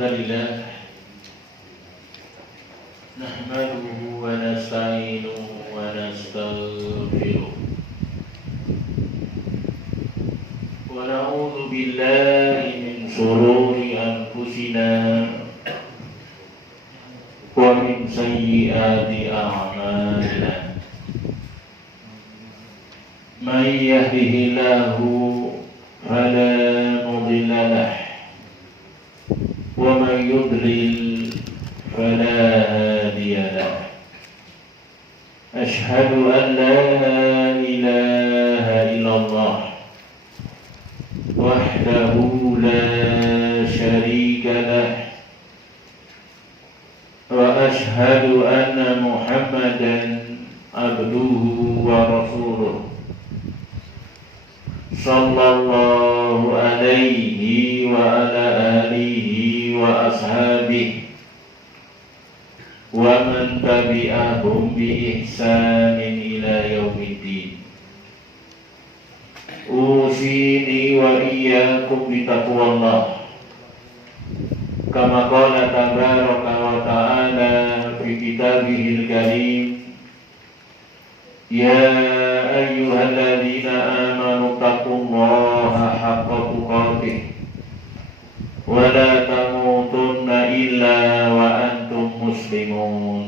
الحمد لله نحمده ونستعينه ونستغفره ونعوذ بالله من شرور أنفسنا ومن سيئات أعمالنا من يهده الله فلا مضل له ومن يضلل فلا هادي له أشهد أن لا إله إلا الله وحده لا شريك له وأشهد أن محمدا عبده ورسوله صلى الله عليه وعلى آله وأصحابه ومن تبعهم بإحسان إلى يوم الدين أوصيني وإياكم بتقوى الله كما قال تبارك وتعالى في كتابه الكريم يا أيها الذين آمنوا اتقوا الله حق تقاته ولا تموتن إلا وأنتم مسلمون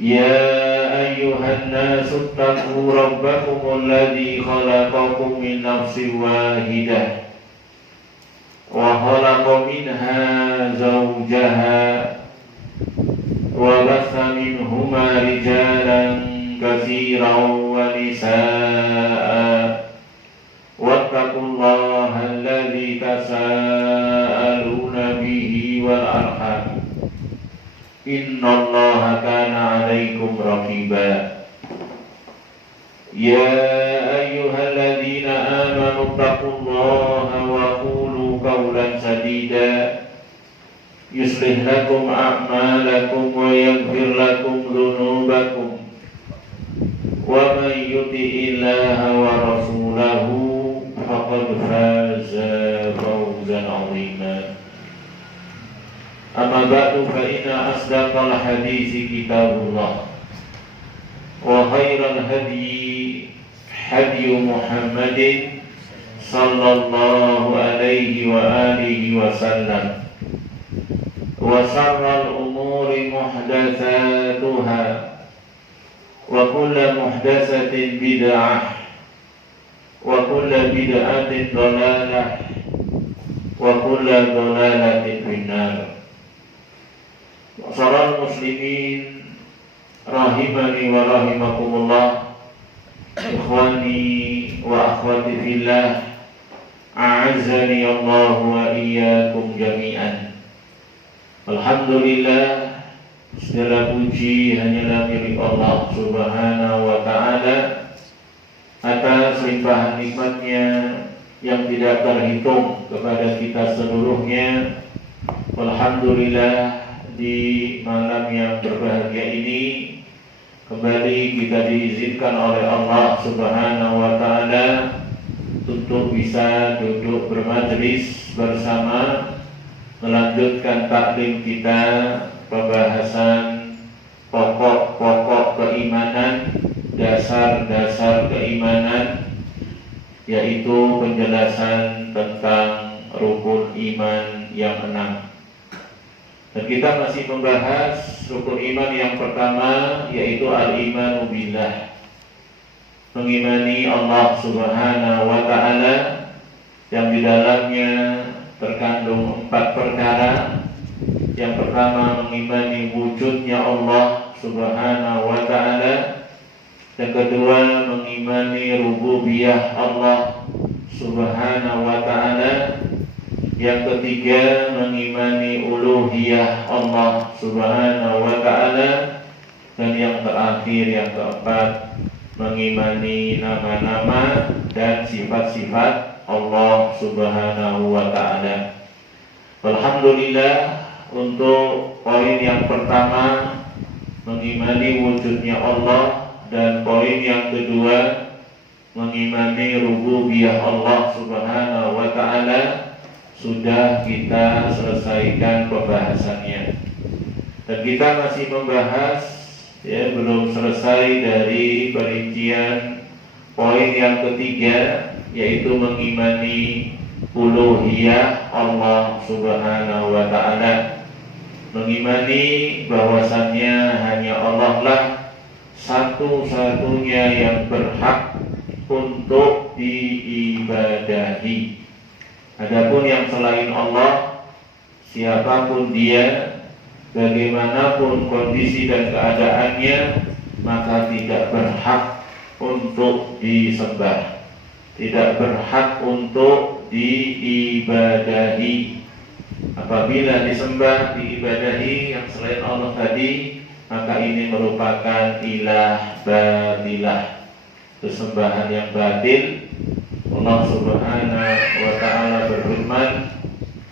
يا أيها الناس اتقوا ربكم الذي خلقكم من نفس واحدة وخلق منها زوجها وبث منهما رجالا كثيرا ونساء واتقوا الله الذي تساءلون به والأرحام إن الله كان عليكم رقيبا يا أيها الذين آمنوا اتقوا الله وقولوا قولا سديدا يصلح لكم أعمالكم ويغفر لكم ذنوبكم ومن يطع الله ورسوله فقد فاز فوزا عظيما أما بعد فإن أصدق الحديث كتاب الله وخير الهدي هدي محمد صلى الله عليه وآله وسلم وشر الأمور محدثاتها وكل محدثة بدعة وكل بدعة ضلالة وكل ضلالة في النار. Ma'asyiral muslimin rahimani wa rahimakumullah, ikhwani wa akhwati fillah, a'azzani Allah wa iyyakum jami'an. Alhamdulillah, segala puji hanyalah milik Allah Subhanahu wa ta'ala atas limpahan nikmatnya yang tidak terhitung kepada kita seluruhnya. Alhamdulillah, di malam yang berbahagia ini kembali kita diizinkan oleh Allah Subhanahu wa ta'ala untuk bisa duduk bermajlis bersama, melanjutkan taklim kita, pembahasan pokok-pokok keimanan, dasar-dasar keimanan, yaitu penjelasan tentang rukun iman yang 6. Dan kita masih membahas rukun iman yang pertama, yaitu al-imanu billah, mengimani Allah Subhanahu wa ta'ala, yang di dalamnya terkandung 4 perkara. Yang pertama, mengimani wujudnya Allah Subhanahu wa ta'ala. Yang kedua, mengimani rububiyah Allah Subhanahu wa ta'ala. Yang ketiga, mengimani uluhiyah Allah Subhanahu wa ta'ala. Dan yang terakhir, yang keempat, mengimani nama-nama dan sifat-sifat Allah Subhanahu wa ta'ala. Alhamdulillah, untuk poin yang pertama, mengimani wujudnya Allah, dan poin yang kedua, mengimani rububiyah Allah Subhanahu wa ta'ala. sudah kita selesaikan pembahasannya. Dan kita masih membahas, ya, belum selesai dari perincian poin yang ketiga, yaitu mengimani uluhiyah Allah Subhanahu wa Ta'ala. Mengimani bahwasannya hanya Allah lah satu-satunya yang berhak untuk diibadahi. Adapun yang selain Allah, siapapun dia, bagaimanapun kondisi dan keadaannya, maka tidak berhak untuk disembah, tidak berhak untuk diibadahi. Apabila disembah, diibadahi yang selain Allah tadi, maka ini merupakan ilah batilah, sesembahan yang batil. Allah Subhanahu wa Ta'ala berfirman,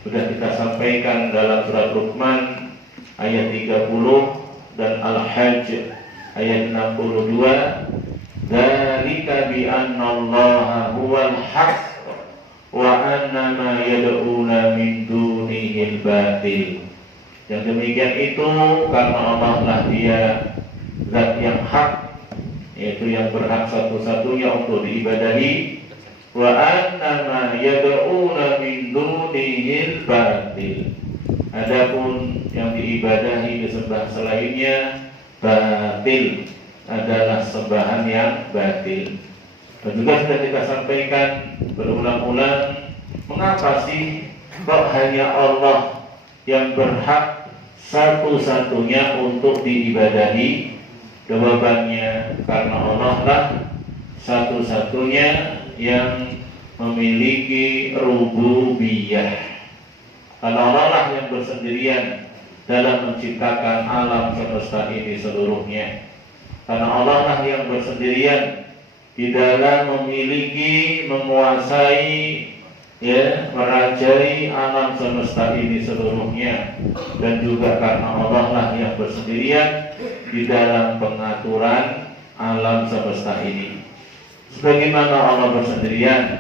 sudah kita sampaikan dalam surat Luqman ayat 30 dan Al-Hajj ayat 62, dzalika bi annallaha huwal haqq wa anna ma yad'una min dunihil batil. Yang demikian itu karena Allah lah dia zat yang hak, yaitu yang berhak satu-satunya untuk diibadahi. Wa anna ma yad'una min dunihil batil. Adapun yang diibadahi, disembah selainnya, batil, adalah sembahan yang batil. Dan juga sudah kita sampaikan berulang-ulang, mengapa sih kok hanya Allah yang berhak satu-satunya untuk diibadahi? Jawabannya karena Allah lah satu-satunya yang memiliki rububiyah. Karena Allah lah yang bersendirian dalam menciptakan alam semesta ini seluruhnya. Karena Allah lah yang bersendirian di dalam memiliki, menguasai, ya, merajai alam semesta ini seluruhnya. Dan juga karena Allah lah yang bersendirian di dalam pengaturan alam semesta ini. Sebagaimana Allah bersendirian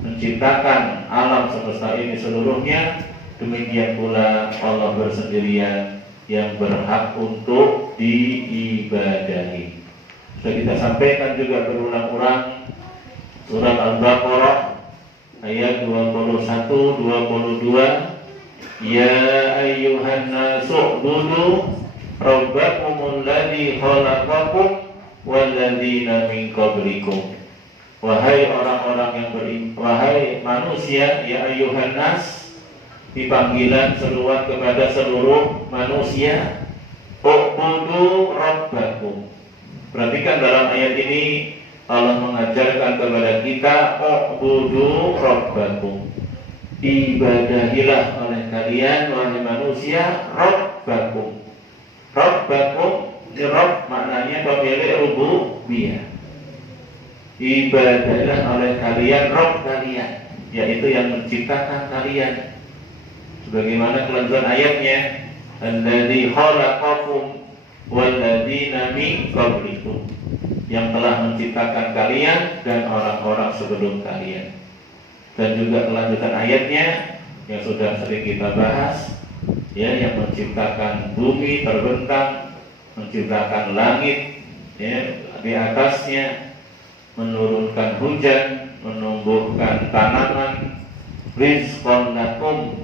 menciptakan alam semesta ini seluruhnya, demikian pula Allah bersendirian yang berhak untuk diibadahi. Sudah kita sampaikan juga berulang-ulang surat Al-Baqarah ayat 21-22, ya ayyuhan nasu u'budu rabbakumul ladzi khalaqakum walladzina min qablikum. Wahai orang-orang yang wahai manusia, ya ayyuhan nas, dipanggilan seruan kepada seluruh manusia, u'budu rabbakum. Perhatikan dalam ayat ini Allah mengajarkan kepada kita, u'budu rabbakum, ibadahilah oleh kalian wahai manusia rabbakum. Rabbakum, Rabb maknanya pemilik rububiyah. Ibadahilah oleh kalian Rabb kalian, yaitu yang menciptakan kalian. Sebagaimana kelanjutan ayatnya, alladzi khalaqakum walladzina min qablikum, yang telah menciptakan kalian dan orang-orang sebelum kalian. Dan juga kelanjutan ayatnya yang sudah sering kita bahas, ya, yang menciptakan bumi terbentang, menciptakan langit, ya, di atasnya, menurunkan hujan, menumbuhkan tanaman, rizqan lakum,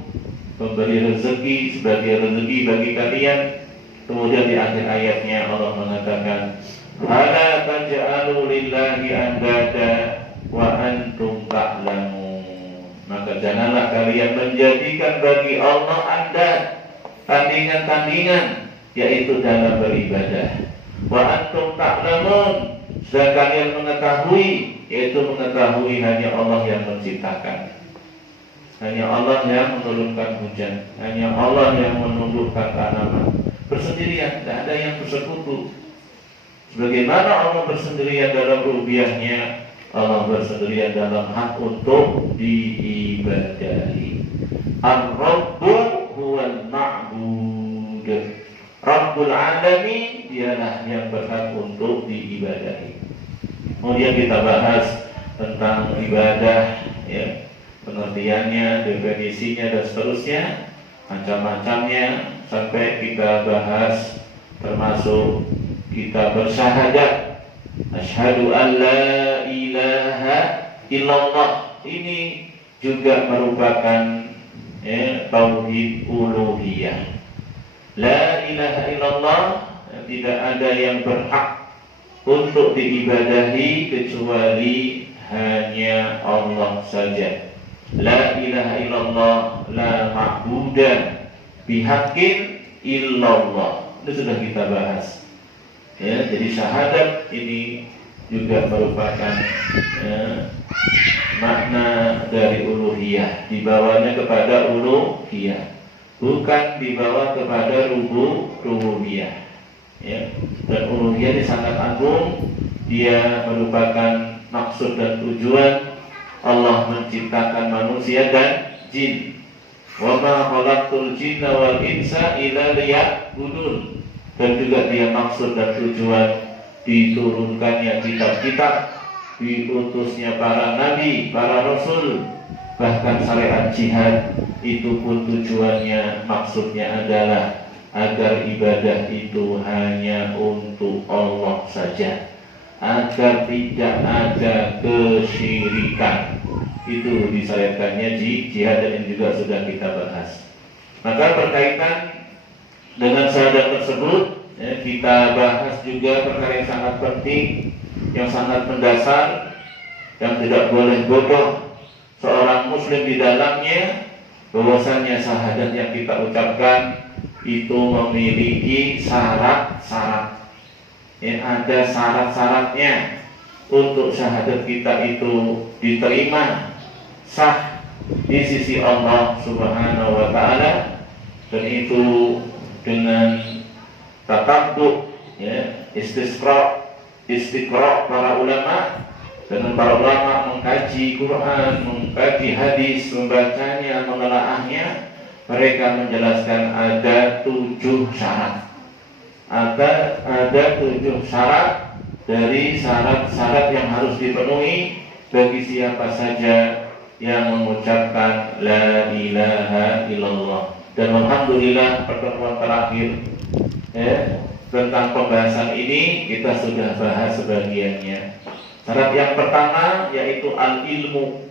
memberi rezeki sebagai rezeki bagi kalian. Kemudian di akhir ayatnya Allah mengatakan, "Fala taj'alu lillahi andada wa antum ta'lamun." Maka janganlah kalian menjadikan bagi Allah andad, tandingan-tandingan, yaitu dalam beribadah. Wa antum ta'lamun, dan kalian mengetahui, yaitu mengetahui hanya Allah yang menciptakan, hanya Allah yang menurunkan hujan, hanya Allah yang menumbuhkan tanaman, bersendirian, tidak ada yang bersekutu. Sebagaimana Allah bersendirian dalam rububiyahnya, Allah bersendirian dalam hak untuk diibadahi. Ar-Rabbu huwal ma'bud, Rabbul Alamin, dialah yang berhak untuk diibadahi. Kemudian kita bahas tentang ibadah, ya, pengertiannya, definisinya dan seterusnya, macam-macamnya, sampai kita bahas termasuk kita bersyahadat asyhadu an la ilaha illallah. Ini juga merupakan tauhid uluhiyah. La ilaha illallah, tidak ada yang berhak untuk diibadahi kecuali hanya Allah saja. La ilaha illallah, la ma'budan bihaqqin illallah. Itu sudah kita bahas. Ya, jadi syahadat ini juga merupakan makna dari uluhiyah, dibawanya kepada uluhiyah, bukan dibawa kepada rububiyah. Ya, dan uluhiyah ini sangat agung. Dia merupakan maksud dan tujuan Allah menciptakan manusia dan jin. Wa ma khalaqtul jinna wal insa illa liya'budun. Dan juga dia maksud dan tujuan diturunkannya kitab-kitab, diutusnya para nabi, para rasul, bahkan syariat jihad itu pun tujuannya, maksudnya adalah agar ibadah itu hanya untuk Allah saja, agar tidak ada kesyirikan. Itu disyariatkannya jihad, dan ini juga sudah kita bahas. Maka berkaitan dengan syahadat tersebut, kita bahas juga perkara yang sangat penting, yang sangat mendasar, yang tidak boleh bodoh seorang muslim di dalamnya, bahwasanya syahadat yang kita ucapkan itu memiliki syarat-syarat. Ada syarat-syaratnya untuk syahadat kita itu diterima sah di sisi Allah Subhanahu wa taala, dan itu dengan tatabbu, istiqra para ulama. Dan para ulama mengkaji Quran, mengkaji hadis, membacanya, menelaahnya, mereka menjelaskan ada 7 syarat. Ada 7 syarat dari syarat-syarat yang harus dipenuhi bagi siapa saja yang mengucapkan la ilaha illallah. Dan alhamdulillah pertemuan terakhir tentang pembahasan ini kita sudah bahas sebagiannya. Syarat yang pertama yaitu al-ilmu.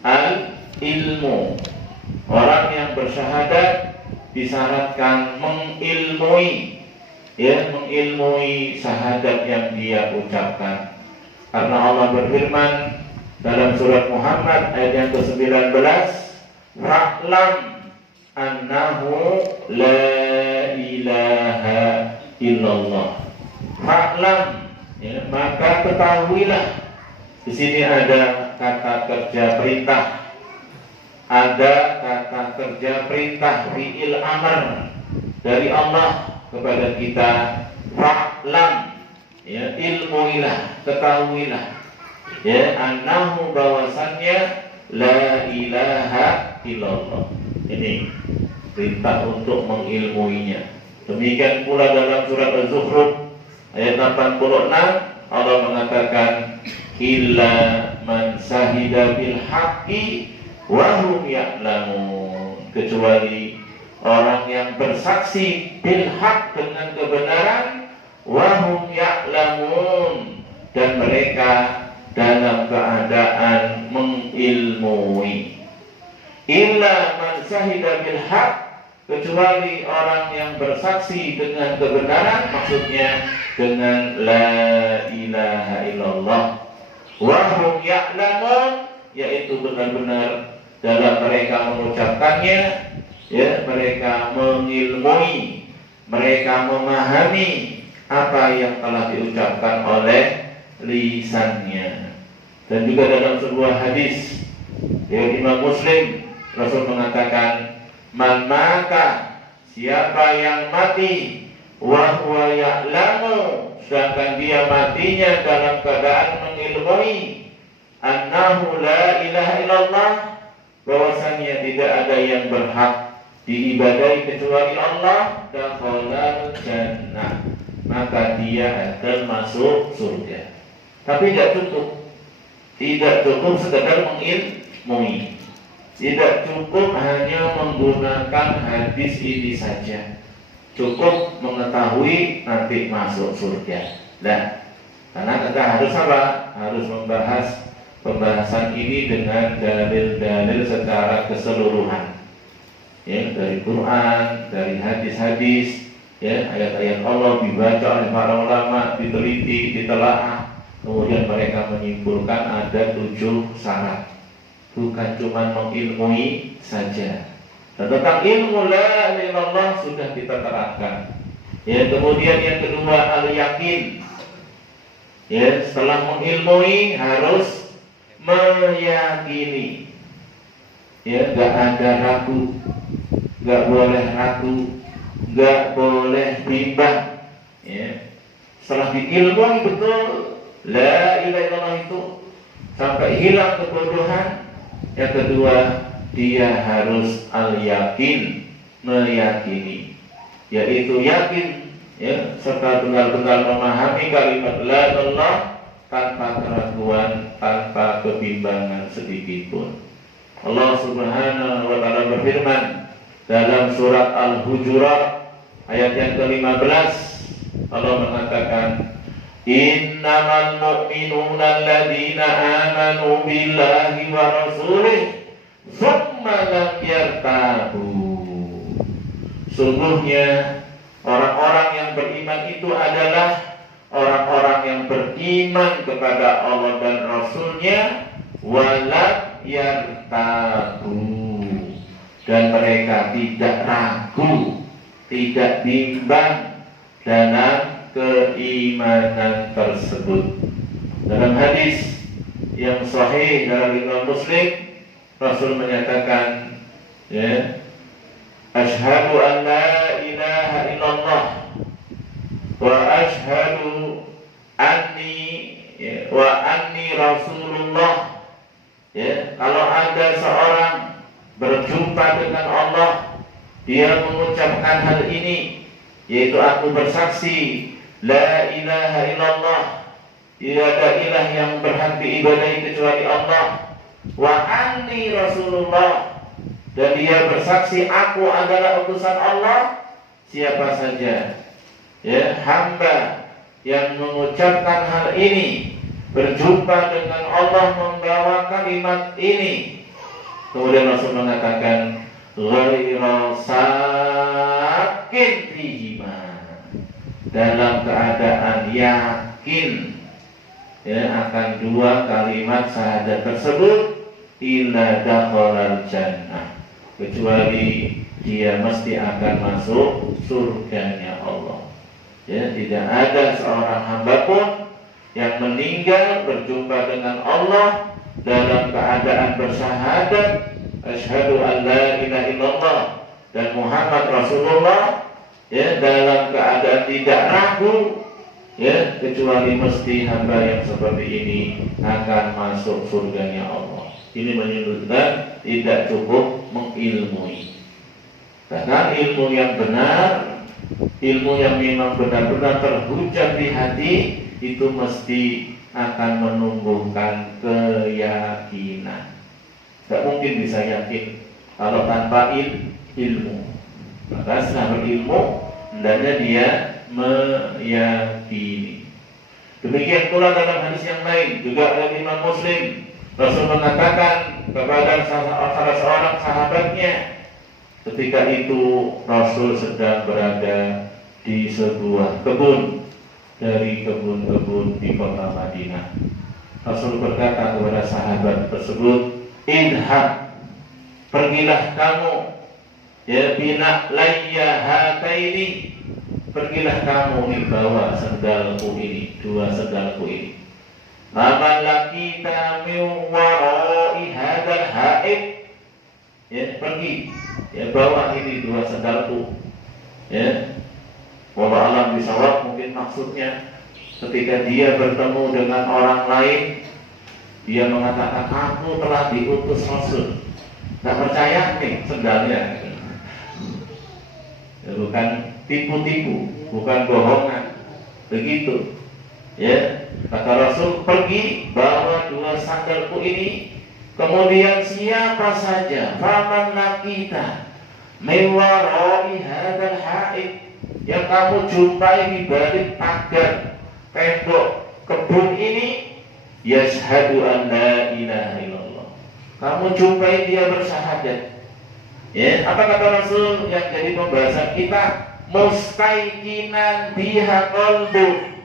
Al-ilmu. Orang yang bersyahadat disyaratkan mengilmui, mengilmui syahadat yang dia ucapkan. Karena Allah berfirman dalam surat Muhammad ayat yang ke-19, "Fa'lam annahu la ilaha illallah." Fa'lam, maka ketahuilah. Di sini ada kata kerja perintah, ada kata kerja perintah fi'il amr dari Allah kepada kita. Fa'lam, ilmuilah, ketahuilah, annahu bahwasannya la ilaha illallah. Ini perintah untuk mengilmuinya. Demikian pula dalam surat Az-Zukhruf ayat 86 Allah mengatakan illa man syahida bil haqqi wa hum ya'lamun, kecuali orang yang bersaksi bil haqq dengan kebenaran, wa hum ya'lamun, dan mereka dalam keadaan mengilmui. Illa man syahida bil haqq, kecuali orang yang bersaksi dengan kebenaran, maksudnya dengan la ilaha illallah, wa hum ya'lamun, yaitu benar-benar dalam mereka mengucapkannya, mereka mengilmui, mereka memahami apa yang telah diucapkan oleh lisannya. Dan juga dalam sebuah hadis dari Imam Muslim, Rasul mengatakan, man mata, siapa yang mati, wa huwa ya'lamu, sedangkan dia matinya dalam keadaan mengilmui, annahu la ilaha illallah, bahwasanya tidak ada yang berhak diibadahi kecuali Allah, dakhalal jannah, maka dia akan masuk surga. Tapi tidak cukup sekedar mengilmui, Tidak cukup hanya menggunakan hadis ini saja, cukup mengetahui nanti masuk surga. Nah, karena kita harus apa? Harus membahas pembahasan ini dengan dalil-dalil secara keseluruhan, ya, dari Quran, dari hadis-hadis, ya, ayat-ayat Allah dibaca oleh para ulama, diteliti, ditelaah, kemudian mereka menyimpulkan ada 7 syarat. Bukan cuma mengilmui saja. Dan tentang ilmu la ilaha illallah sudah kita terangkan. Ya, kemudian yang kedua al-yakin. Ya, setelah mengilmui harus meyakini. Ya, enggak ada ragu, enggak boleh ragu, enggak boleh bimbang. Ya. Setelah diilmui betul la ilaha illallah itu sampai hilang kebodohan. Yang kedua, dia harus al-yakin, meyakini, yaitu yakin, ya, serta benar-benar memahami kalimat la ilaha illallah tanpa keraguan, tanpa kebimbangan sedikit pun. Allah Subhanahu wa taala berfirman dalam surat Al-Hujurat ayat yang ke-15. Allah mengatakan, innamal mu'minuna alladzina amanu billahi wa rasulih tsumma lam yartabu. Sungguhnya orang-orang yang beriman itu adalah orang-orang yang beriman kepada Allah dan Rasulnya, walam yartabu, dan mereka tidak ragu, tidak bimbang dalam keimanan tersebut. Dalam hadis yang sahih dalam Imam Muslim, Rasul menyatakan, ya, asyhadu an la ilaha illallah wa asyhadu anni, ya, wa anni rasulullah. Ya, kalau ada seorang berjumpa dengan Allah, dia mengucapkan hal ini, yaitu aku bersaksi la ilaha illallah, tiada ilah yang berhak diibadahi kecuali Allah, wa anni rasulullah, dan dia bersaksi aku adalah utusan Allah. Siapa saja, ya, hamba yang mengucapkan hal ini, berjumpa dengan Allah membawa kalimat ini, kemudian Rasul mengatakan ghairu sakin fihima, dalam keadaan yakin, ya, akan 2 kalimat syahadat tersebut, illa dakhalal jannah, kecuali dia mesti akan masuk surganya Allah. Ya, tidak ada seorang hamba pun yang meninggal berjumpa dengan Allah dalam keadaan bersyahadat asyhadu an la ilaha illallah dan Muhammad Rasulullah, ya, dalam keadaan tidak ragu, ya, kecuali mesti hamba yang seperti ini akan masuk surganya Allah. Ini menunjukkan tidak cukup mengilmui, karena ilmu yang benar, ilmu yang memang benar-benar terhujat di hati, itu mesti akan menumbuhkan keyakinan. Tidak mungkin bisa yakin kalau tanpa ilmu. Maka setelah berilmu, hendaknya dia meyakini. Demikian pula dalam hadis yang lain juga dari Imam Muslim, Rasul mengatakan kepada salah seorang sahabatnya, ketika itu Rasul sedang berada di sebuah kebun dari kebun-kebun di kota Madinah. Rasul berkata kepada sahabat tersebut, idhab, pergilah kamu, ya, bina layya hataini, pergilah kamu membawa sendalku ini, 2 sendalku ini. Maman lakita min wara'i hadal haib, ya, pergi, ya, bawa ini 2 sendalku, ya. Wallahu alam bisawab, mungkin maksudnya ketika dia bertemu dengan orang lain, dia mengatakan aku telah diutus Rasul. Tidak percaya nih sendalnya, ya, bukan tipu-tipu, bukan bohongan, begitu, ya. Kata Rasul, pergi bawa 2 sandalku ini, Kemudian siapa saja faman lakita min wara'i hadzal haid, yang kamu jumpai di balik pagar tembok kebun ini, yashhadu an la ilaha illallah, kamu jumpai dia bersyahadat. Ya, apa kata Rasul yang jadi pembahasan kita? Mustaiqinan biha qalbu,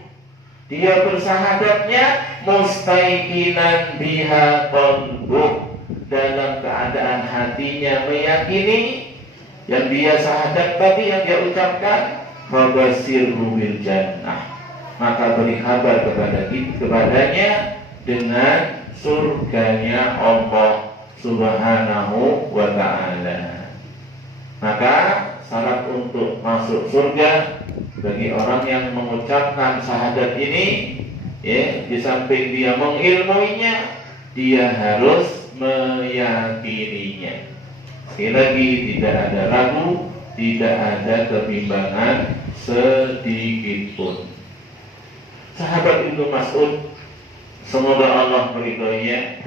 dia bersyahadatnya mustaiqinan biha qalbu, dalam keadaan hatinya meyakini yang dia syahadat tadi, yang dia ucapkan, fabashirhu bil jannah, maka beri kabar kepadanya dengan surganya Allah Subhanahu wa ta'ala. Maka syarat untuk masuk surga bagi orang yang mengucapkan syahadat ini, ya, di samping dia mengilmuinya, dia harus meyakininya. Sekali lagi, tidak ada ragu, tidak ada kebimbangan sedikit pun. Sahabat Ibnu Mas'ud, semoga Allah meridhoinya,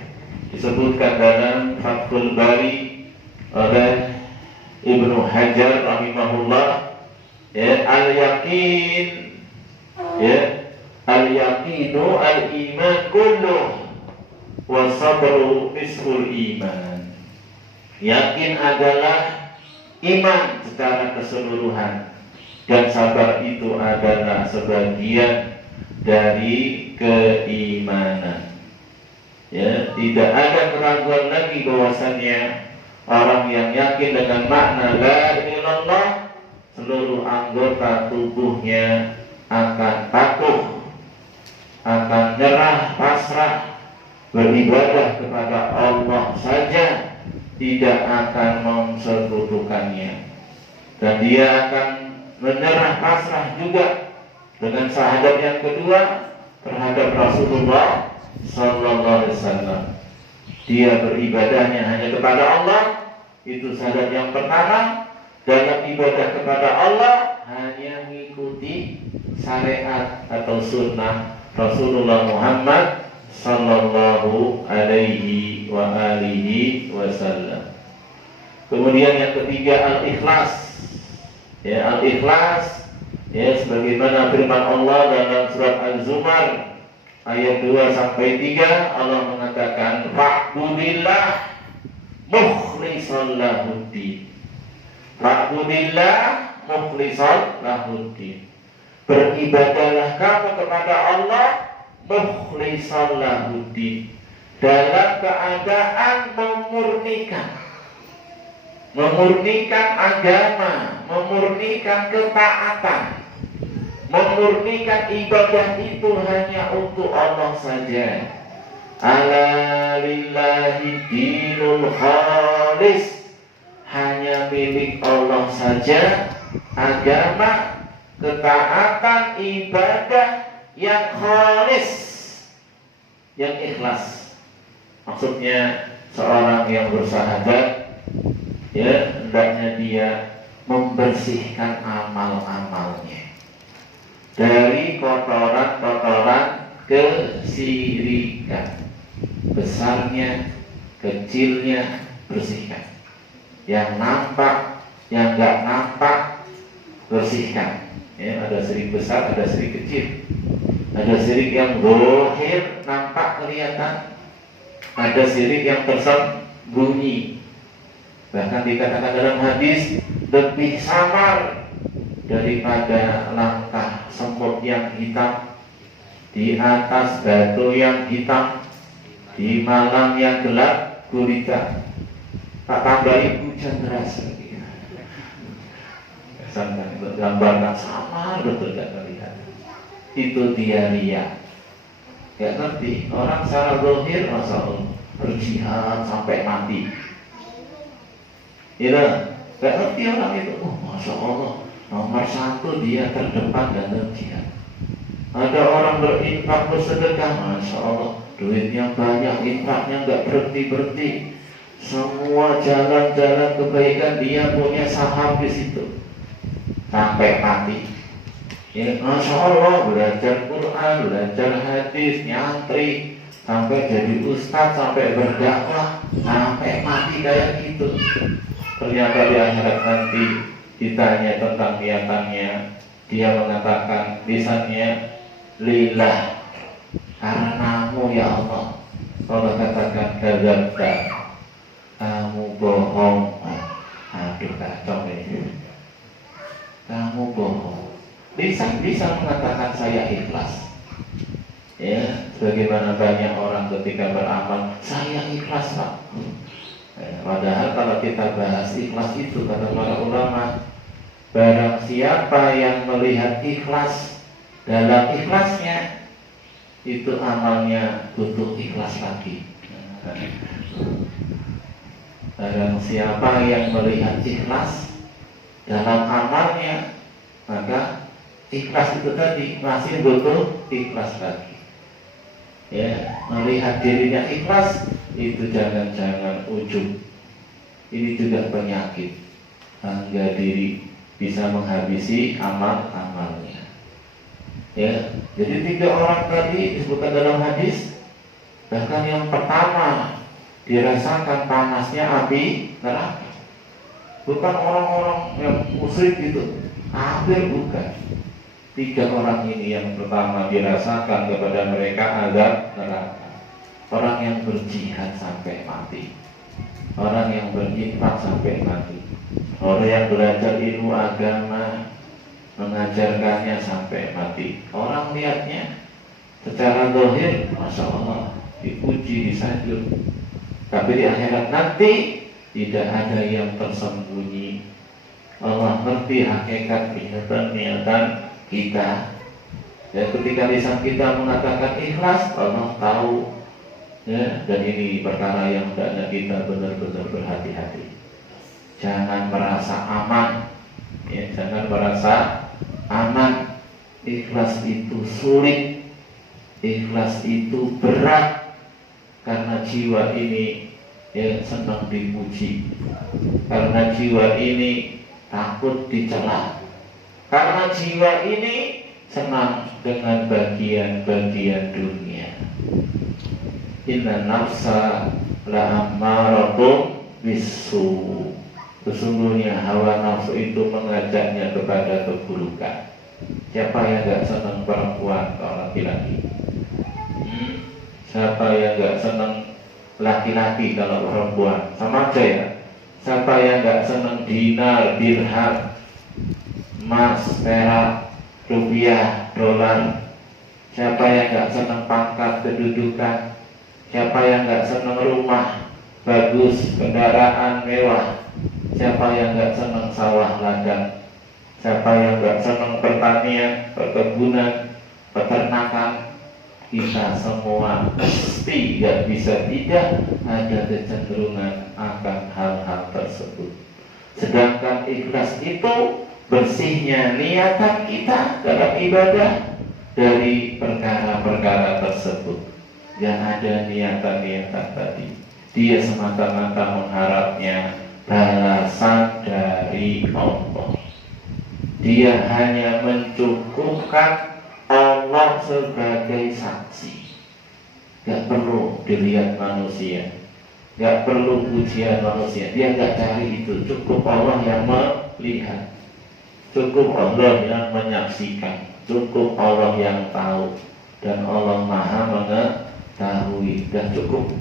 disebutkan dalam Fathul Bari oleh Ibnu Hajar rahimahullah, ya, al-yaqin, ya, al-yaqinu al-iman kulluh wa sabru nisful iman. Yakin adalah iman secara keseluruhan, dan sabar itu adalah sebagian dari keimanan. Ya, tidak ada keraguan lagi bahwasannya orang yang yakin dengan makna la ilaha illallah, seluruh anggota tubuhnya akan patuh, akan nyerah, pasrah, beribadah kepada Allah saja, tidak akan mensekutukannya, dan dia akan menyerah pasrah juga dengan syahadat yang kedua terhadap Rasulullah Sallallahu Alaihi Wasallam. Dia beribadahnya hanya kepada Allah, itu syahadat yang pertama. Dalam ibadah kepada Allah hanya mengikuti syariat atau sunnah Rasulullah Muhammad Sallallahu Alaihi wa alihi Wasallam. Kemudian yang ketiga al-ikhlas. Ya, al-ikhlas, ya, sebagaimana firman Allah dalam surat Az-Zumar ayat 2 sampai 3, Allah mengatakan fa'budillah mukhlishan lahuddin. Fa'budillah mukhlishan lahuddin. Beribadahlah kamu kepada Allah mukhlishan lahuddin, dalam keadaan memurnikan agama, memurnikan ketaatan, memurnikan ibadah itu hanya untuk Allah saja. Ala lillahi dinul khalis, hanya milik Allah saja agama, ketaatan, ibadah yang khalis, yang ikhlas. Maksudnya seorang yang bersyahadat, ya, hendaknya dia membersihkan amal-amalnya dari kotoran-kotoran kesyirikan, besarnya, kecilnya, bersihkan. Yang nampak, yang enggak nampak, bersihkan. Ya, ada syirik besar, ada syirik kecil. Ada syirik yang zahir, nampak, kelihatan. Ada syirik yang tersembunyi. Bahkan dikatakan dalam hadis, lebih samar daripada langkah semut yang hitam di atas batu yang hitam di malam yang gelap gulita. Tak tambahi hujan deras lagi. Gambarkan sama betul, gak melihat. Itu dia riya. Gak ngerti. Orang secara zahir, masya Allah, berjihad sampai mati. Ya, gak ngerti orang itu. Oh, masya Allah, nomor satu dia terdepan dalam jihad. Ada orang berinfak, bersedekah, masya Allah, duitnya banyak, infaknya gak berhenti-berhenti. Semua jalan-jalan kebaikan dia punya saham di situ sampai mati. Ya, masya Allah, belajar Quran, belajar hadis, nyantri, sampai jadi ustadz, sampai berdakwah, sampai mati kayak gitu. Ternyata di akhirat nanti ditanya tentang niatannya, dia mengatakan lisannya lillah, karenamu ya Allah. Allah katakan kadzabta, kamu bohong. Aduh kacau ini. Kamu bohong. Lisan bisa mengatakan saya ikhlas. Ya, sebagaimana banyak orang ketika beramal, saya ikhlas Pak. Padahal kalau kita bahas ikhlas itu, kata para ulama, barang siapa yang melihat ikhlas dalam ikhlasnya, itu amalnya butuh ikhlas lagi. Barang siapa yang melihat ikhlas dalam amalnya, maka ikhlas itu tadi masih butuh ikhlas lagi. Ya, melihat dirinya ikhlas itu jangan-jangan ujub. Ini juga penyakit, bangga diri bisa menghabisi amal-amalnya. Ya, jadi 3 orang tadi disebutkan dalam hadis, bahkan yang pertama dirasakan panasnya api neraka. Bukan orang-orang yang musyrik gitu, kafir bukan. 3 orang ini yang pertama dirasakan kepada mereka azab neraka. Orang yang berjihad sampai mati, orang yang berinfak sampai mati, orang yang belajar ilmu agama mengajarkannya sampai mati. Orang lihatnya secara zahir, masya Allah, dipuji, disanjung. Tapi di akhirat nanti tidak ada yang tersembunyi. Allah ngerti hakikat niatan kita. Dan ketika lisan kita mengatakan ikhlas, Allah tahu. Ya, dan ini perkara yang hendaknya kita benar-benar berhati-hati. Jangan merasa aman. Ya, jangan merasa aman. Ikhlas itu sulit. Ikhlas itu berat. Karena jiwa ini senang dipuji, karena jiwa ini takut dicela, karena jiwa ini senang dengan bagian-bagian dunia. Inna nafsa la'ammaratun bisu. Sesungguhnya hawa nafsu itu mengajaknya kepada keburukan. Siapa yang gak senang perempuan kalau laki-laki? Siapa yang gak senang laki-laki kalau perempuan? Sama aja ya. Siapa yang gak senang dinar, dirham, emas, perak, rupiah, dolar? Siapa yang gak senang pangkat, kedudukan? Siapa yang gak senang rumah bagus, kendaraan mewah? Siapa yang gak senang sawah ladang? Siapa yang gak senang pertanian, perkebunan, peternakan? Kita semua pasti gak bisa tidak ada kecenderungan akan hal-hal tersebut. Sedangkan ikhlas itu bersihnya niatan kita dalam ibadah dari perkara-perkara tersebut. Yang ada niatan-niatan tadi, dia semata-mata mengharapnya balasan dari Allah. Dia hanya mencukupkan Allah sebagai saksi. Gak perlu dilihat manusia, gak perlu pujian manusia. Dia gak cari itu. Cukup Allah yang melihat, cukup Allah yang menyaksikan, cukup Allah yang tahu, dan Allah Maha mengetahui. Dan cukup.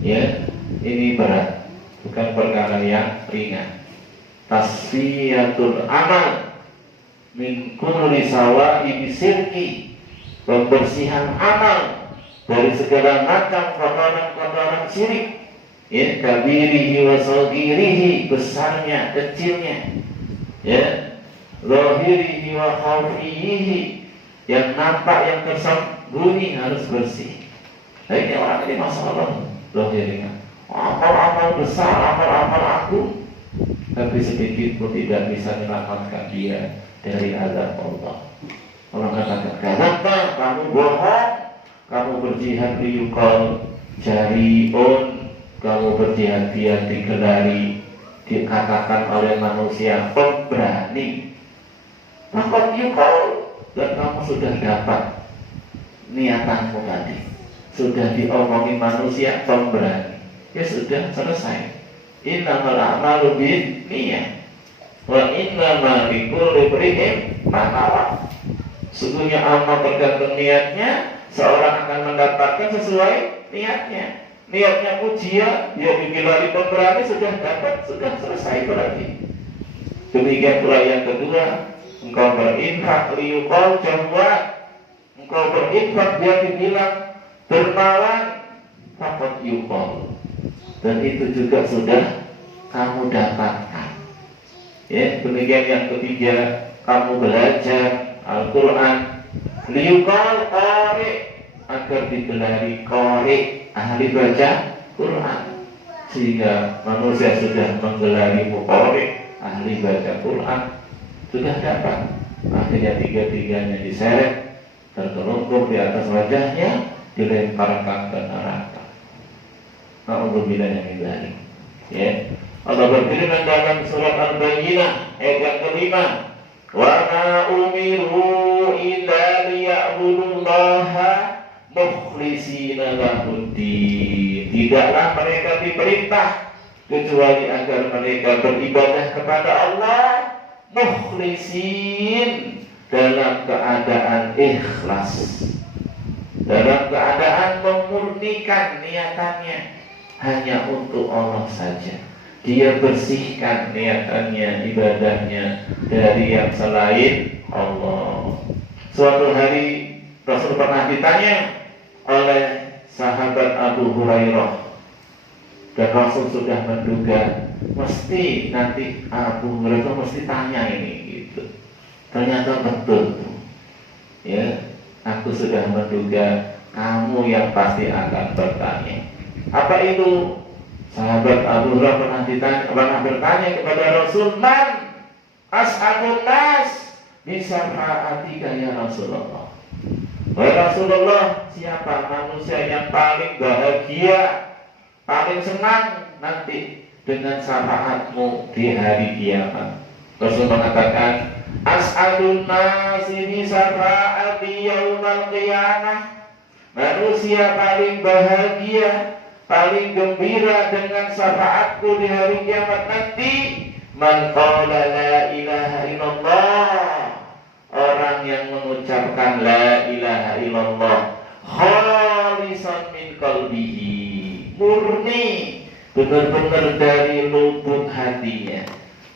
Ya, ini berat, bukan perkara yang ringan. Tasfiyatul amal min kulli sawa'i bisirki, pembersihan amal dari segala macam kotoran-kotoran syirik. Ya, kabirihi wa saghirihi, besarnya, kecilnya. Ya, zahirihi wa khafiyihi, yang nampak, yang tersembunyi harus bersih. Nah, ini orang ini masalah zahirnya. Amal-amal besar, amal-amal agung, tapi sedikit pun tidak bisa menyelamatkan dia dari azab Allah. Allah katakan, kadzabta, kamu bohong, kamu berjihad liyuqal jari'un, kamu berjihad biar digelari, dikatakan oleh manusia pemberani. Takut yuqal, dan kamu sudah dapat niatanmu tadi. sudah diomongin manusia pemberani, ya sudah selesai. Innamal a'malu binniyah wa innamal likulli imri'in ma nawa. Sungguhnya amal tergantung niatnya, seorang akan mendapatkan sesuai niatnya. Niatnya ujian, dia digelari pemberani, sudah dapat, sudah selesai berarti. Demikian pula yang kedua, engkau berinfak liyuqal jawad, engkau berinfak dia dibilang dermawan, fakot yuqal, dan itu juga sudah kamu dapatkan. Ya, demikian yang ketiga, kamu belajar Al-Quran liyuqal qari, agar digelari qari, ahli baca Quran, sehingga manusia sudah menggelari qari, ahli baca Quran, sudah dapat. Akhirnya tiga-tiganya diseret, tertelungkup di atas wajahnya, dilemparkan ke neraka. Na'udzubillah min dzalik. Ya, Allah berfirman dalam surat Al-Bayyinah ayat yang kelima, wa ma umiru illa liya'budullaha mukhlishina lahuddin. Tidaklah mereka diperintah kecuali agar mereka beribadah kepada Allah mukhlisin, dalam keadaan ikhlas, dalam keadaan memurnikan niatannya hanya untuk Allah saja. Dia bersihkan niatannya, ibadahnya dari yang selain Allah. Suatu hari Rasul pernah ditanya oleh sahabat Abu Hurairah, dan Rasul sudah menduga mesti nanti Abu Hurairah mesti tanya ini gitu. Ternyata betul. Ya, aku sudah menduga kamu yang pasti akan bertanya. Apa itu? Sahabat Abu Hurairah pernah bertanya kepada Rasul, man as'abun nas bisa fa'atika ya Rasulullah. Wahai Rasulullah, siapa manusia yang paling bahagia, paling senang nanti dengan syafaatmu di hari kiamat? Rasul mengatakan, as'adun nasi bisa fa'ati yaumal qiyamah. Manusia paling bahagia, paling gembira dengan syafaatku di hari kiamat nanti, man qala la ilaha illallah, orang yang mengucapkan la ilaha illallah khalisan min qalbihi, murni benar-benar dari lubuk hatinya,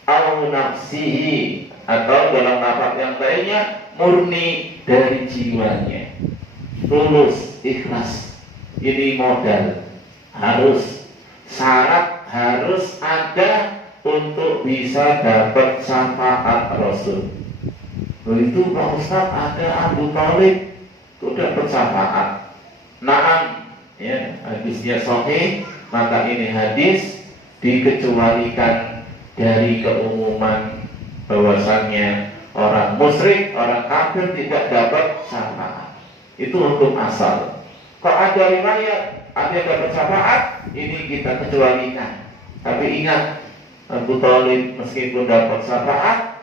au nafsihi, atau dalam lafaz yang lainnya murni dari jiwanya, tulus ikhlas. Ini modal, harus syarat, harus ada untuk bisa dapat syafaat Rasul. Begitu Pak Ustaz, ada Abu Thalib itu dapat syafaat. Naam, ya, hadisnya sahih, maka ini hadis dikecualikan dari keumuman bahwasannya orang musyrik, orang kafir tidak dapat syafaat. Itu hukum asal. Kok ada riwayat ada yang dapat syafaat, ini kita kecualikan. Tapi ingat, Abu Thalib meskipun dapat syafaat,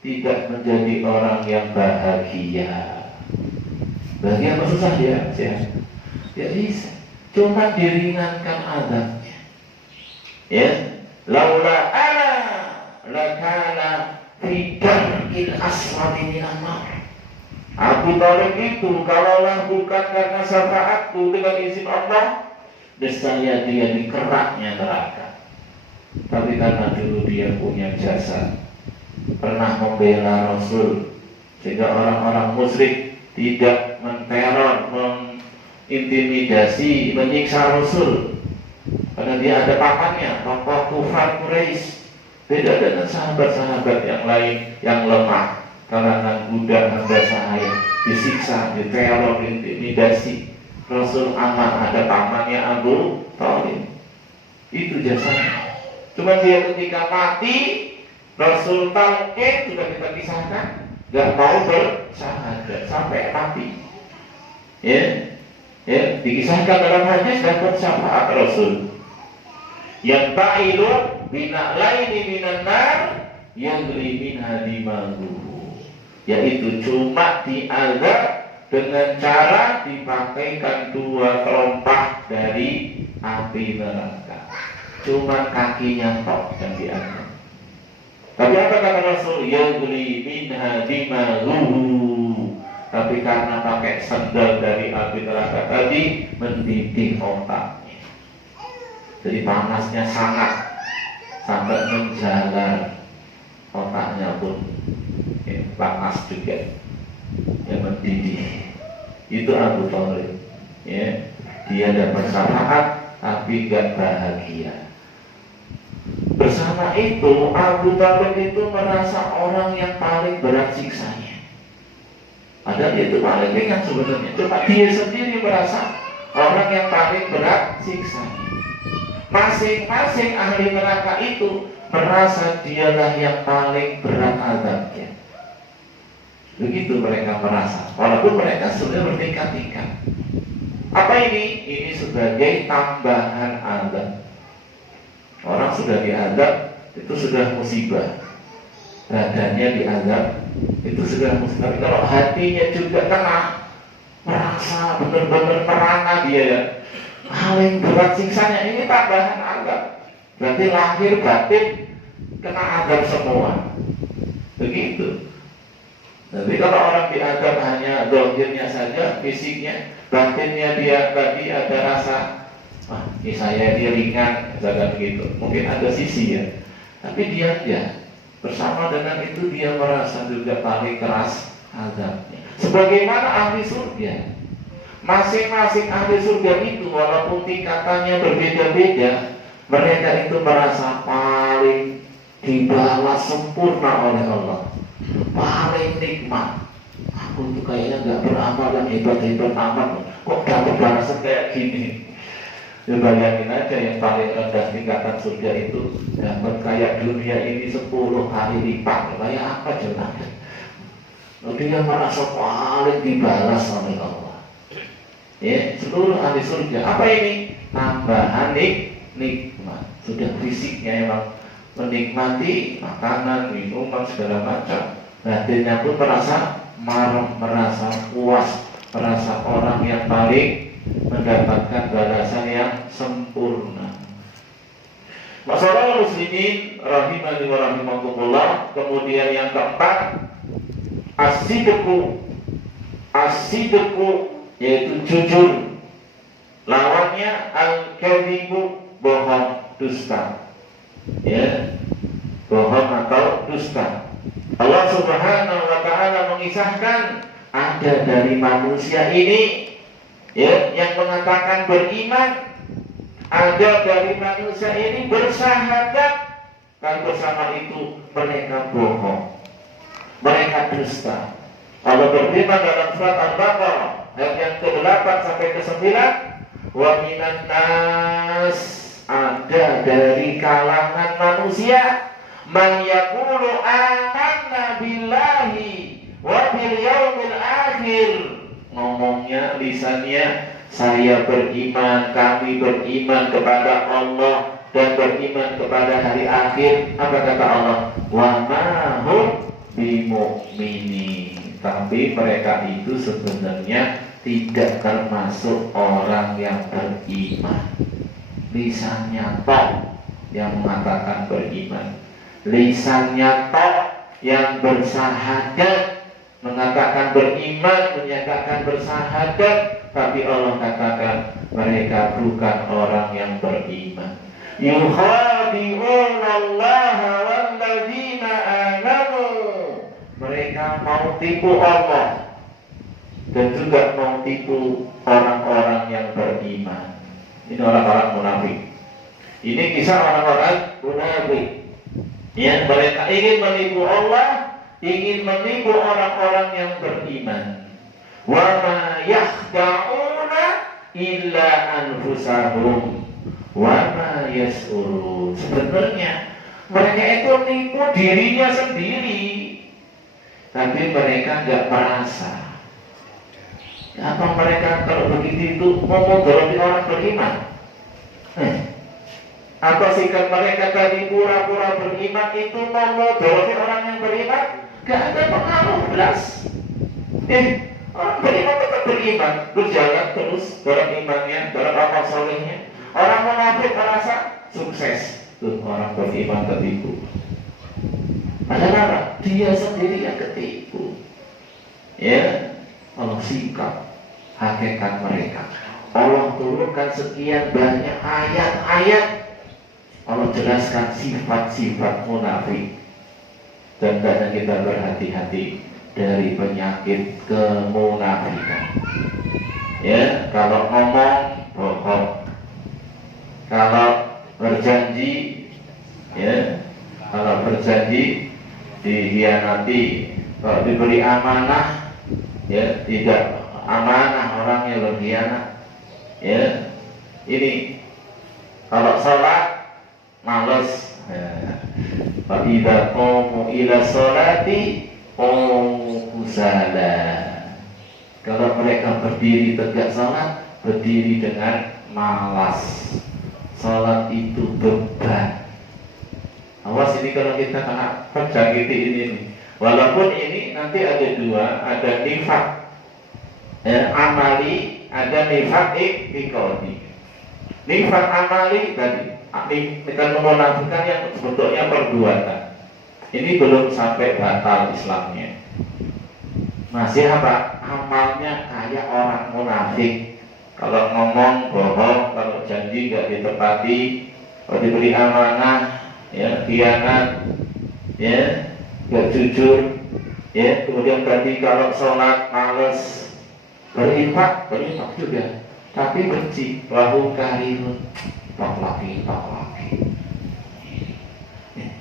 tidak menjadi orang yang bahagia. Bahagia apa susah ya? Tidak bisa. Cuma diringankan azabnya. Ya, laula ana lakana fi darkil asfali minan nar. Abu Thalib itu kalaulah bukan karena syafaatku dengan izin Allah, nescaya dia di keraknya neraka. Tapi karena dulu dia punya jasa, pernah membela Rasul, sehingga orang-orang musyrik tidak menteror, mengintimidasi, menyiksa Rasul. Karena dia ada pamannya, tokoh kufar Quraisy. Beda dengan sahabat-sahabat yang lain yang lemah, kalangan budak hamba sahaya, disiksa, diteror, intimidasi. Rasul aman, ada pamannya Abu Thalib. Itu jasanya. Cuma dia ketika mati, Rasul talqin, sudah kita kisahkan, gak mau bersyahadat sampai mati. Ya, dikisahkan dalam hadis dapat syafaat Rasul. Yang ta'ilu bina laini minan nar yang limin hadimahu, yaitu cuma diazab dengan cara dipakaikan 2 kelompok dari api neraka. Cuma kakinya tok yang diangkat. Tapi apa kata Rasul? Yagli minha dimaluhu. Tapi karena pakai sandal dari api neraka tadi, mendidih otaknya. Jadi panasnya sangat sampai menjalar otaknya pun panas juga, yang mendidih. Itu Abu Thalib, ya. Dia dapat syafaat tapi gak bahagia. Bersama itu Abu Thalib itu merasa orang yang paling berat siksanya. Padahal itu paling ringan sebenarnya. Cuma dia sendiri merasa orang yang paling berat siksanya. Masing-masing ahli neraka itu merasa dialah yang paling berat azabnya. Begitu mereka merasa, walaupun mereka sudah bertingkat-tingkat. Apa ini? Ini sebagai tambahan azab. Orang sudah diazab, itu sudah musibah. Badannya diazab, itu sudah musibah. Tapi kalau hatinya juga kena, merasa benar-benar merana dia ya, paling berat siksanya, ini tambahan azab. Berarti lahir batin kena azab semua. Begitu. Tapi kalau orang diazab hanya dohirnya saja, fisiknya, batinnya dia tadi ada rasa, ini saya dia ringan, misalkan gitu. Mungkin ada sisi ya. Tapi dia bersama dengan itu dia merasa juga paling keras azabnya. Sebagaimana ahli surga, masing-masing ahli surga itu walaupun tingkatannya berbeda-beda, mereka itu merasa paling dibalas sempurna oleh Allah, paling nikmat. Aku tuh kayaknya gak beramal yang hebat-hebat amat, kok dapat balasan kayak gini. Ya bayangin aja yang paling rendah tingkatan surga itu dapat kayak dunia ini 10 kali lipat. Kayak apa coba? Dia merasa paling dibalas oleh Allah. Ya, seluruh ahli surga. Apa ini? Tambahan nikmat. Sudah fisiknya memang menikmati makanan, minuman, segala macam. Batinnya pun merasa marah, merasa puas, merasa orang yang paling mendapatkan balasan yang sempurna. Masalah muslimin rahimani wa rahimakumullah. Kemudian yang keempat, as-sidqu. As-sidqu yaitu jujur. Lawannya al-kadhibu, bohong, dusta. Ya, bohong atau dusta. Allah Subhanahu wa ta'ala mengisahkan ada dari manusia ini, ya, yang mengatakan beriman, ada dari manusia ini bersahadat, dan bersama itu mereka bohong, mereka dusta. Allah berfirman dalam surat Al-Baqarah ayat yang ke-8 sampai ke-9, wa minan nas, ada dari kalangan manusia, man yaqulu amanna billahi wa bil yaumil akhir. Ngomongnya, lisannya, saya beriman, kami beriman kepada Allah dan beriman kepada hari akhir. Apa kata Allah? Wa ma hum bimu'minin. Tapi mereka itu sebenarnya tidak termasuk orang yang beriman. Lisannya tok yang mengatakan beriman, lisannya tok yang bersahadat, mengatakan beriman, menyatakan bersahadat, tapi Allah katakan mereka bukan orang yang beriman. Yukhadi'una Allah walladzina amanu. Mereka mau tipu Allah dan juga mau tipu orang-orang yang beriman. Ini orang-orang munafik. Ini kisah orang-orang munafik. Ya, mereka ingin menipu Allah, ingin menipu orang-orang yang beriman. Wa ma yakhda'una illa anfusahum wa ma yash'urun. Sebenarnya mereka itu nipu dirinya sendiri, tapi mereka enggak merasa. Apa mereka kalau begitu itu mau mendolimi orang beriman? Apa sikap mereka tadi pura-pura beriman itu mau mendolimi orang yang beriman? Gak ada pengaruh belas. Orang beriman tetap beriman, berjalan terus dalam imannya, dalam amal solehnya. Orang munafik merasa sukses, tuh orang beriman tertipu. Padahal dia sendiri yang ketipu. Ya, Allah sikap hakikat mereka. Allah turunkan sekian banyak ayat-ayat. Allah jelaskan sifat-sifat munafik. Dan kadang kita berhati-hati dari penyakit kemunafikan. Ya, kalau ngomong bohong, kalau berjanji, ya, kalau berjanji dihianati, kalau diberi amanah, ya tidak amanah orangnya berkhianat. Ya, ini kalau sholat malas. Fa idza qamu ila sholati qamu kusala. Kalau mereka berdiri tegak sholat, berdiri dengan malas. Sholat itu beban. Awas ini kalau kita kena penyakit ini. Walaupun ini nanti ada dua, ada nifak amali, ada nifak iktikadi. Nifak amali tadi dengan memunafika yang sebetulnya perbuatan. Ini belum sampai batal Islamnya. Masih apa? Amalnya kayak orang munafik. Kalau ngomong bohong, kalau janji nggak ditepati, kalau diberi amanah, ya khianat, ya nggak jujur, ya kemudian tadi kalau sholat males, berinfak juga, tapi benci, lahu karirun, pak lagi,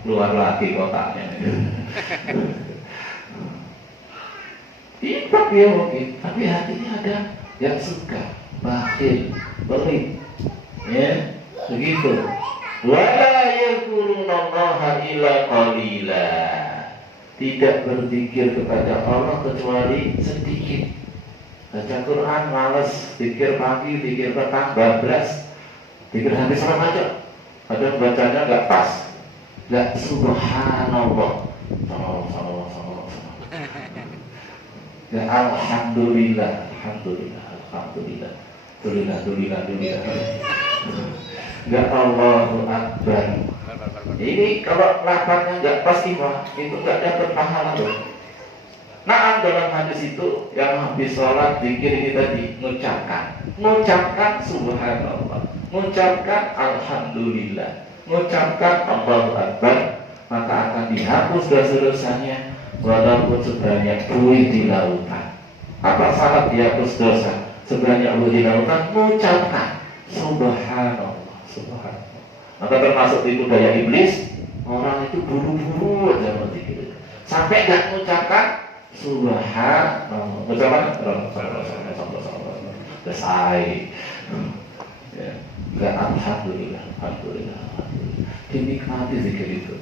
keluar lagi kotaknya. Infak ya mungkin, tapi hatinya ada yang suka, bakhil, pelit, ya begitu. Wala yadhkurunallaha illa qalila. Tidak berzikir kepada Allah kecuali sedikit. Baca Quran malas, zikir pagi, zikir petang, bablas, zikir habis remaja. Padahal bacanya enggak pas. Enggak subhanallah. Ya alhamdulillah. Enggak Allahu Akbar. Ini kalau lafaznya enggak pas itu enggak dapat pahala loh. Nah, dalam hadis itu yang habis sholat zikir ini tadi mengucapkan subhanallah, mengucapkan alhamdulillah, mengucapkan Allahu Akbar, maka akan dihapus dosa-dosanya walaupun sebanyak buih di lautan. Apa syarat dihapus dosa sebanyak buih di lautan? Mengucapkan subhanallah. Maka termasuk itu daya iblis, orang itu buru-buru aja berzikir sampai nggak mengucapkan subhanallah, mengucapkan selesai, ya, nggak alhamdulillah, dinikmati zikir itu,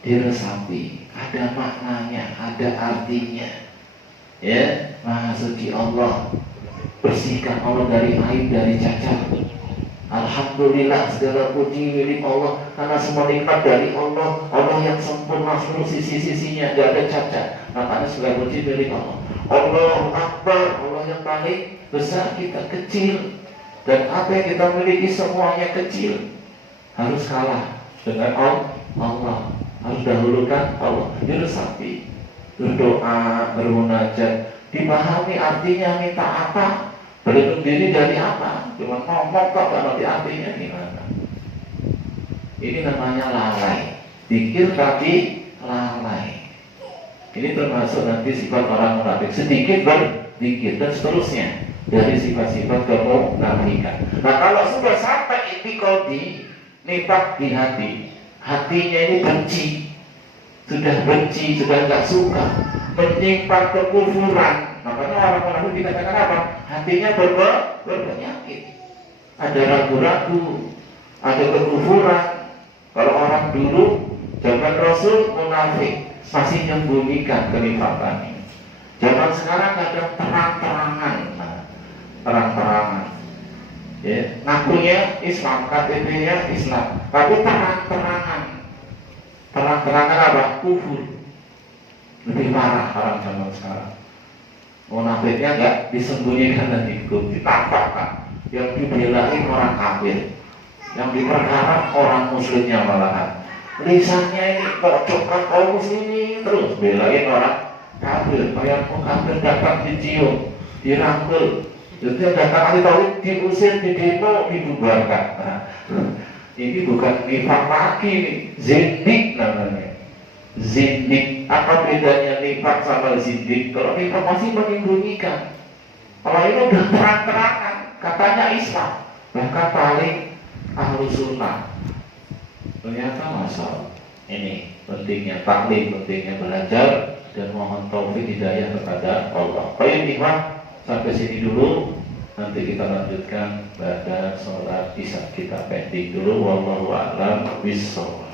diresapi, ada maknanya, ada artinya, ya, Maha Suci Allah, bersihkan Allah dari aib, dari cacat. Alhamdulillah, segala puji milik Allah, karena semua nikmat dari Allah. Allah yang sempurna seluruh sisi-sisinya, tidak ada cacat. Makanya segala puji milik Allah. Allahu Akbar, Allah yang paling besar, kita kecil. Dan apa yang kita miliki semuanya kecil. Harus kalah dengan Allah. Harus dahulukan Allah. Diresapi, berdoa, bermunajat, dipahami artinya minta apa, berlindung diri dari apa. Cuma ngomong kok gak ngerti artinya gimana. Ini namanya lalai. Zikir tapi lalai. Ini termasuk nanti sifat orang munafik. Sedikit berzikir dan seterusnya dari sifat-sifat kemunafikan. Nah, kalau sudah sampai itikadi, nifak di hati, hatinya ini benci, sudah nggak suka, menyimpan kekufuran. Makanya orang munafik dikatakan apa? Hatinya berpenyakit. Ada ragu-ragu, ada kekufuran. Kalau orang dulu zaman Rasul munafik masih menyembunyikan kenifakan ini. Zaman sekarang kadang terang-terangan, ya, ngakunya Islam, KTP-nya Islam, tapi terang-terangan apa? Kufur. Lebih parah orang zaman sekarang. Munafiknya enggak disembunyikan dan ditampakkan. Yang dibelain orang kafir, yang diperkara orang muslimnya malahan. Lisannya ini cocokkan kaum muslimin terus belain orang kafir. Kayak kafir datang dicium, dirangkul. Jadi datang ahli tauhid diusir, didemo, dibubarkan. Nah, ini bukan nifak lagi nih, zindik namanya. Zindik. Apa bedanya nifak sama zindik? Kalau nifak masih menyembunyikan. Kalau ini udah terang-terangan, katanya Islam, bahkan paling ahlu sunnah. Ternyata masalah. Ini pentingnya taklim, pentingnya belajar dan mohon taufik hidayah kepada Allah. Baik ikhwan, sampai sini dulu. Nanti kita lanjutkan pada sholat isya, kita pending dulu. Wallahu a'lam bishawab.